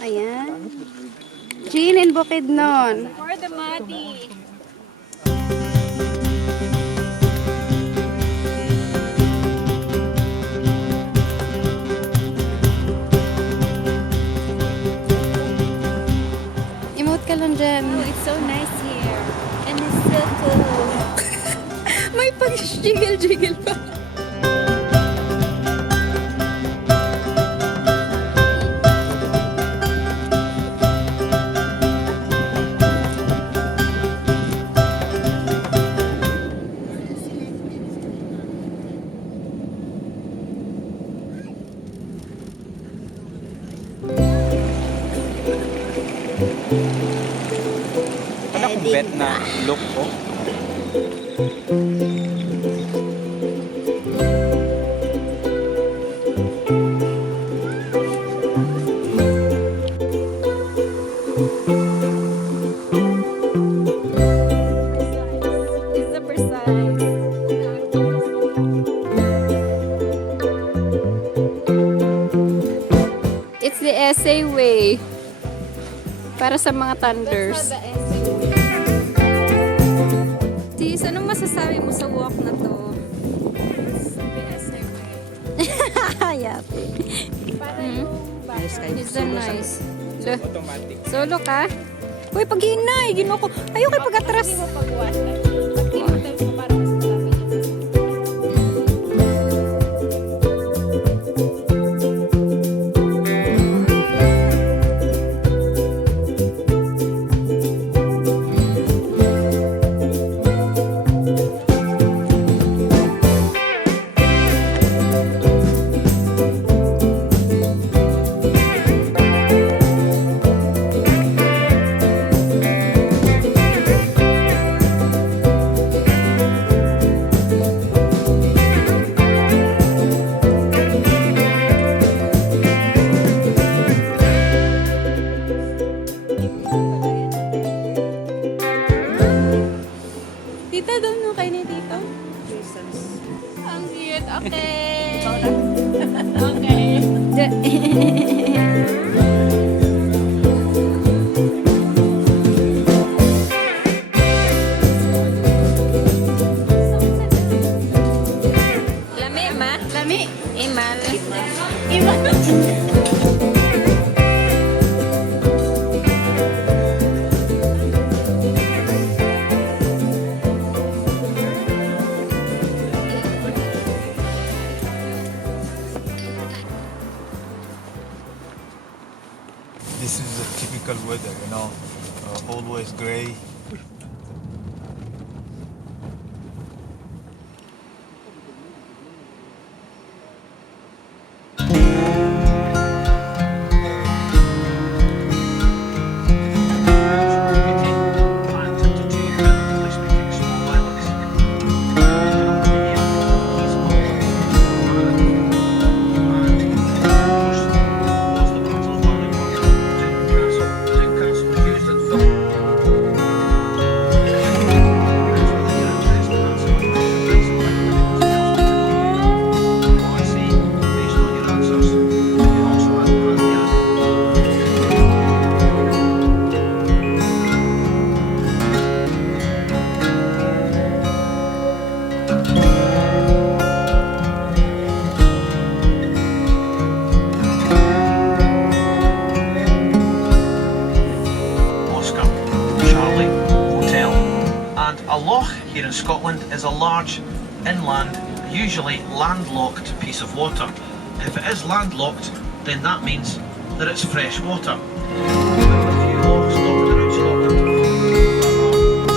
Ayan. Jean and Bukidnon. For the muddy. Emote ka lang dyan. Oh, it's so nice here. And it's so cool. May pag-jiggle-jiggle pa. Ano kung bet na look ko? It's the precise. It's the essay way. Para sa mga thunders. That's the essay. Sis, anong masasabi mo sa walk na to? The essay way. Yapi. Para yung It's so nice. So, Automatic. solo ka? Uy, pag-inay, ginoo ko. Ayaw kayo pag-atras. Hindi mo pag-wash. Pag tinutels mo, parang mas malapit yung Tita, doon mo kayo ni Tito. Ang cute. Okay. Okay. Lami, ma? Lami. Imal. Iba. This is a typical weather, you know, always gray. Oscar, Charlie, Hotel. And a loch here in Scotland is a large inland, usually landlocked piece of water. If it is landlocked, then that means that it's fresh water. A few lochs dotted around Scotland that are salt water.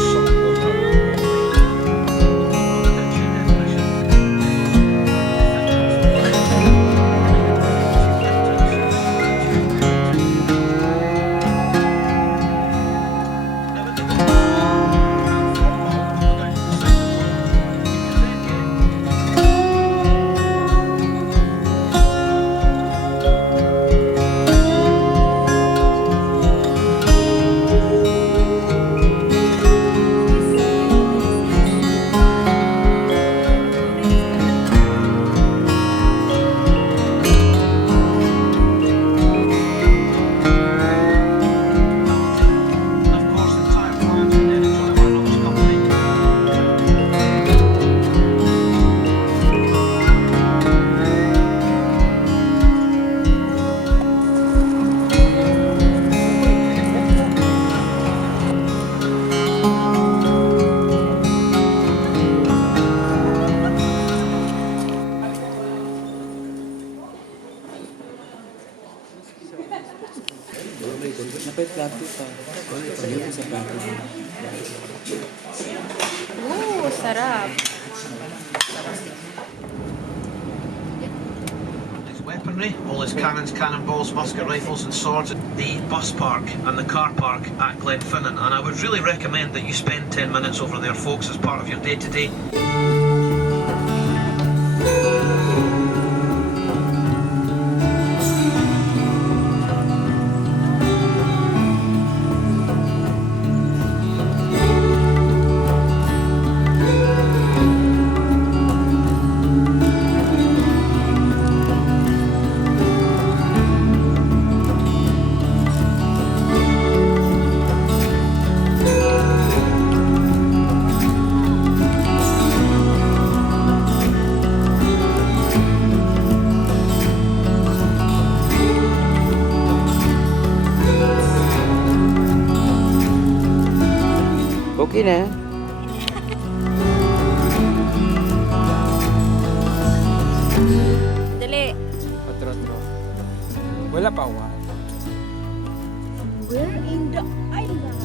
Napay plato pa. Pagdating sa plato. Ooh, sarap. His weaponry, all his cannons, cannonballs, musket rifles and swords, the bus park and the car park at Glenfinnan, and I would really recommend that you spend 10 minutes over there, folks, as part of your day-to-day. Okay na. Dali. Otro. Wala pa wa. We're in the island.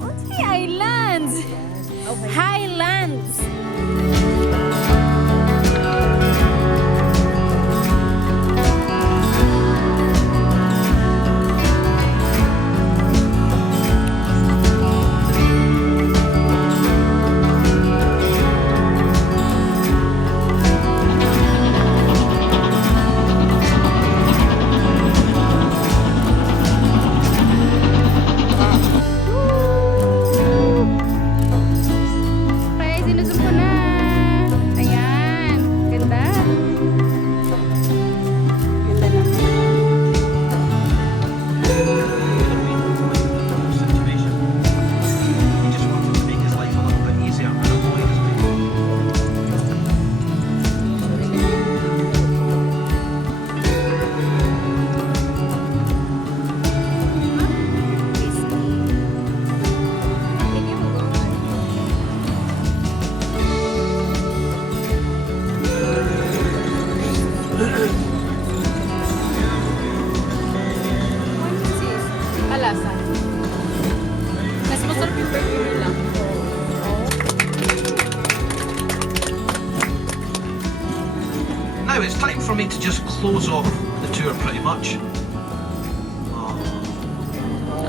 What's the islands? Highlands. Okay, sinusog ko na. Ayan. Ganda. Ganda na. Situation. He just wanted to make his life a little bit easier and avoid his pain. Kalasa. Mas masarap yung burger lang. Now it's time for me to just close off the tour pretty much.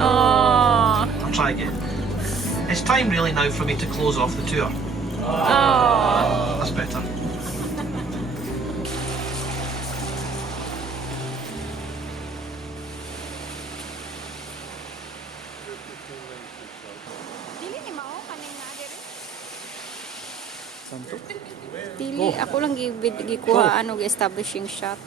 Oh. I'll try again. It's time really now for me to close off the tour. Oh. That's better. Dili ni mao kanay na diri. Santo. Dili, ako lang gikuha ano establishing shot.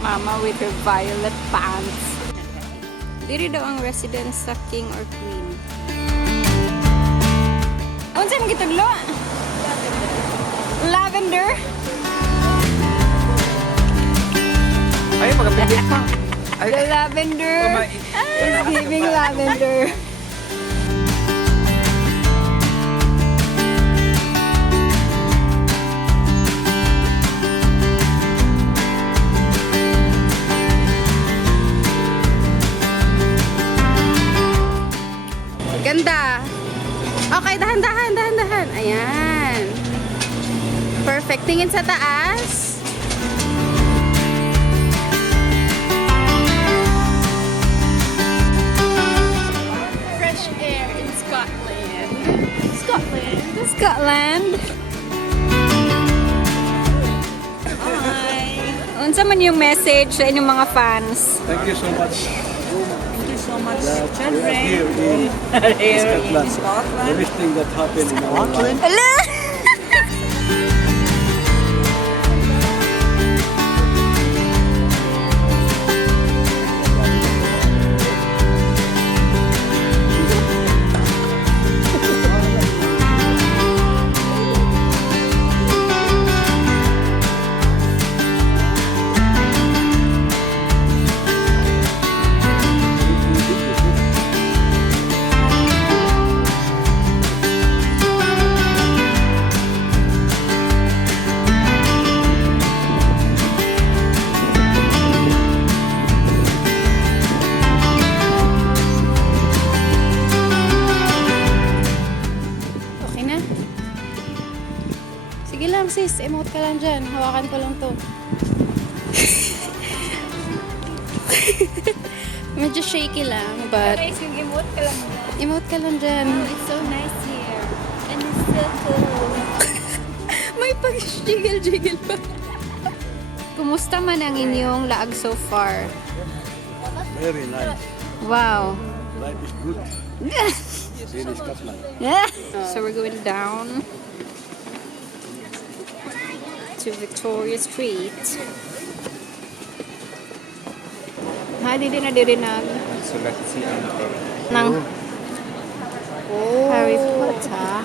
Mama with her violet pants. Diri daw ang residence sa king or queen. Unsa man gitudlo? Lavender. Ay, magapili. The lavender. It's giving lavender. Ganda. Okay, dahan. Ayan. Perfect. Tingin sa taas. Fresh air in Scotland. Scotland. Hi. Unsa man yung message sa inyong mga fans? Thank you so much. So much We children are here in here in Scotland. Scotland. Everything that happened in our life. Ala! Sige lang sis, emote ka lang dyan. Hawakan ko lang to. Medyo shaky lang, but Guys, yung emote ka lang. emote ka lang dyan. It's so nice here. And it's so cool. May pag-jiggle-jiggle pa. Kumusta man ang inyong laag so far? Very nice. Wow. Life is good. Here is Scotland. So we're going down to Victoria Street. Di na dirinag Sulat si Ante. ng Harry Potter.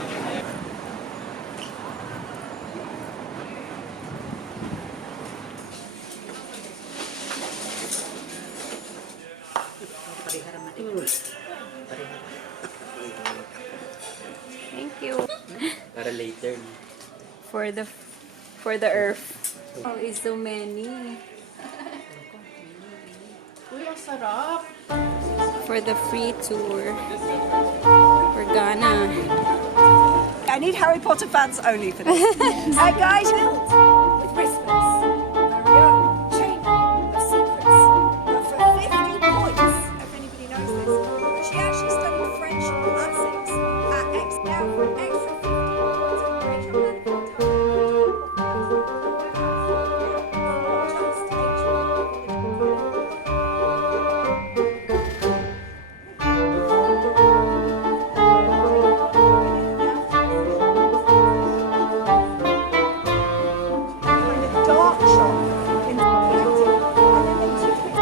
Thank you Para later. for the earth. Oh, it's so many. Uy, ang sarap. For the free tour. We're gonna. I need Harry Potter fans only for this. Guys, built with wristbands. Very own chamber of secrets. But for 50 points, if anybody knows this, she actually studied French classics at X now for an extra 50 points in Rachel dark shop in the acting, and then they took it.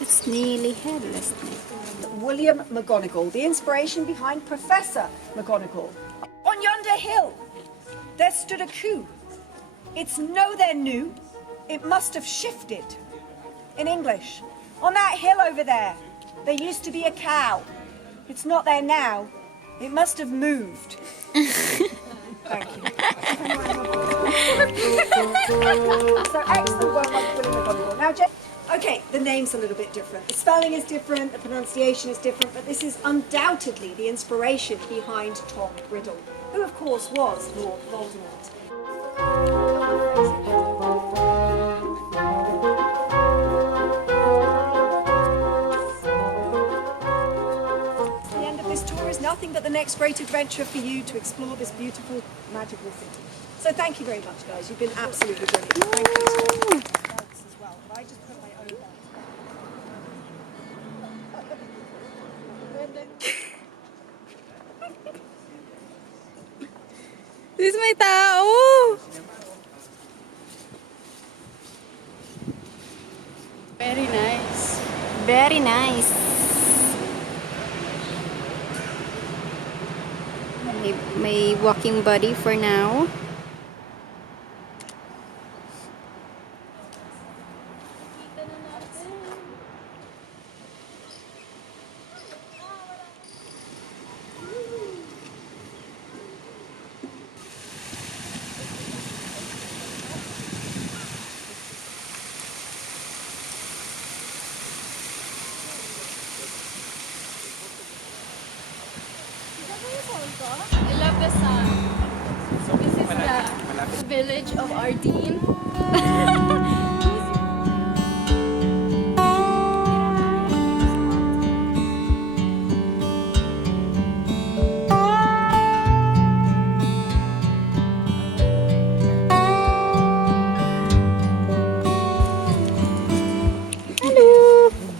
It's nearly headless. William McGonagall, the inspiration behind Professor McGonagall. On yonder hill, there stood a coup. It's no they're new, it must have shifted. In English, on that hill over there, there used to be a cow. It's not there now, it must have moved. Thank you. So excellent work by William McGonagall. Now, okay, the name's a little bit different. The spelling is different, the pronunciation is different, but this is undoubtedly the inspiration behind Tom Riddle, who of course was Lord Voldemort. The end of this tour is nothing but the next great adventure for you to explore this beautiful, magical city. So thank you very much, guys. You've been absolutely brilliant. Thank you to belts as well. But I just put my own belt. Sis, may tao! Very nice. Very nice. May walking buddy for now. I love the sun. This is the village of Ardeen.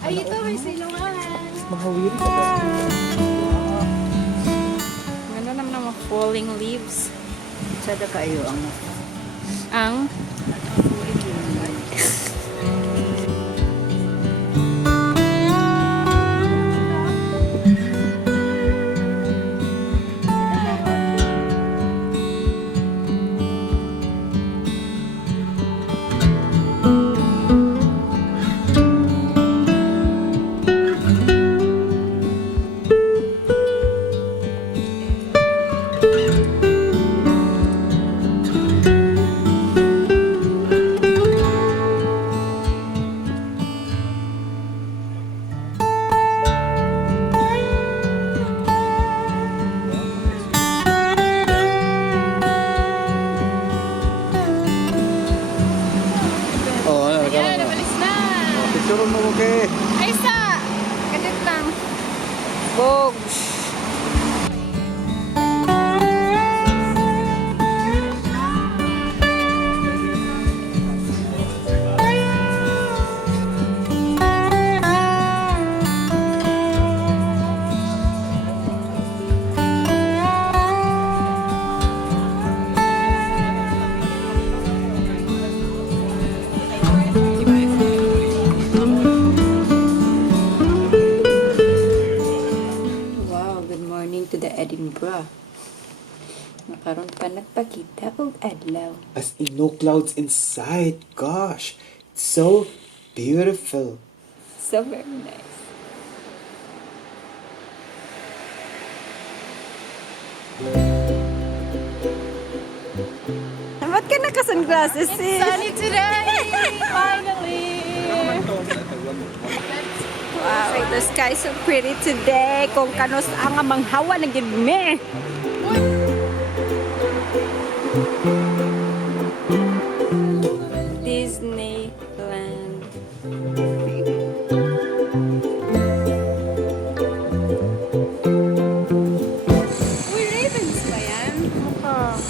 Ay, ito may silungan. Ganda naman ng mga falling leaves. Sada kayo Ang Okay. Ay, sa! Ganit lang. Bogs. Wow, good morning to the Edinburgh. Nakaroon pa nagpakita og adlaw. As in no clouds in sight. Gosh, it's so beautiful. So very nice. Ba't ka naka-sunglasses, sis? Sunny today! Finally! Wow, the sky is so pretty today. Kung kanos ang manghawa na gid me. Disneyland. Uy, ravens ba yan? Mukha.